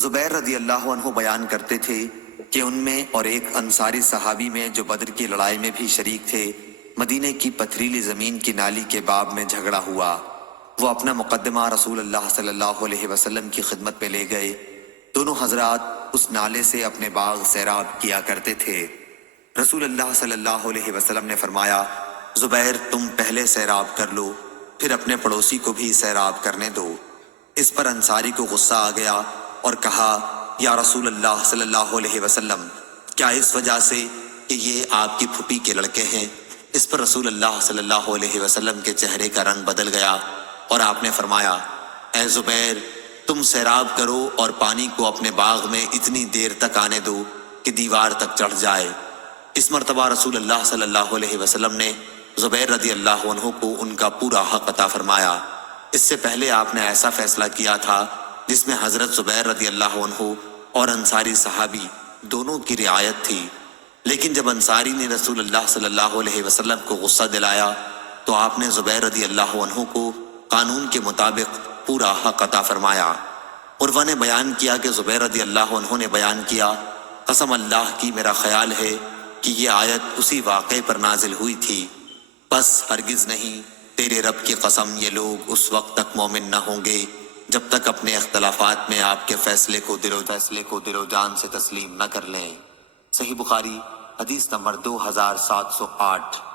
زبیر رضی اللہ عنہ بیان کرتے تھے کہ ان میں اور ایک انصاری صحابی میں جو بدر کی لڑائی میں بھی شریک تھے، مدینے کی پتھریلی زمین کی نالی کے باب میں جھگڑا ہوا۔ وہ اپنا مقدمہ رسول اللہ صلی اللہ علیہ وسلم کی خدمت میں لے گئے۔ دونوں حضرات اس نالے سے اپنے باغ سیراب کیا کرتے تھے۔ رسول اللہ صلی اللہ علیہ وسلم نے فرمایا، زبیر تم پہلے سیراب کر لو، پھر اپنے پڑوسی کو بھی سیراب کرنے دو۔ اس پر انصاری کو غصہ آ گیا اور کہا، یا رسول اللہ صلی اللہ علیہ وسلم، کیا اس وجہ سے کہ یہ آپ کی پھوپھی کے لڑکے ہیں؟ اس پر رسول اللہ صلی اللہ علیہ وسلم کے چہرے کا رنگ بدل گیا اور آپ نے فرمایا، اے زبیر تم سیراب کرو اور پانی کو اپنے باغ میں اتنی دیر تک آنے دو کہ دیوار تک چڑھ جائے۔ اس مرتبہ رسول اللہ صلی اللہ علیہ وسلم نے زبیر رضی اللہ عنہ کو ان کا پورا حق عطا فرمایا۔ اس سے پہلے آپ نے ایسا فیصلہ کیا تھا جس میں حضرت زبیر رضی اللہ عنہ اور انصاری صحابی دونوں کی رعایت تھی، لیکن جب انصاری نے رسول اللہ صلی اللہ علیہ وسلم کو غصہ دلایا تو آپ نے زبیر رضی اللہ عنہ کو قانون کے مطابق پورا حق عطا فرمایا۔ عروہ نے بیان کیا کہ زبیر رضی اللہ عنہ نے بیان کیا، قسم اللہ کی میرا خیال ہے کہ یہ آیت اسی واقعے پر نازل ہوئی تھی، بس ہرگز نہیں، تیرے رب کی قسم یہ لوگ اس وقت تک مومن نہ ہوں گے جب تک اپنے اختلافات میں آپ کے فیصلے کو دل و جان سے تسلیم نہ کر لیں۔ صحیح بخاری حدیث نمبر 2708۔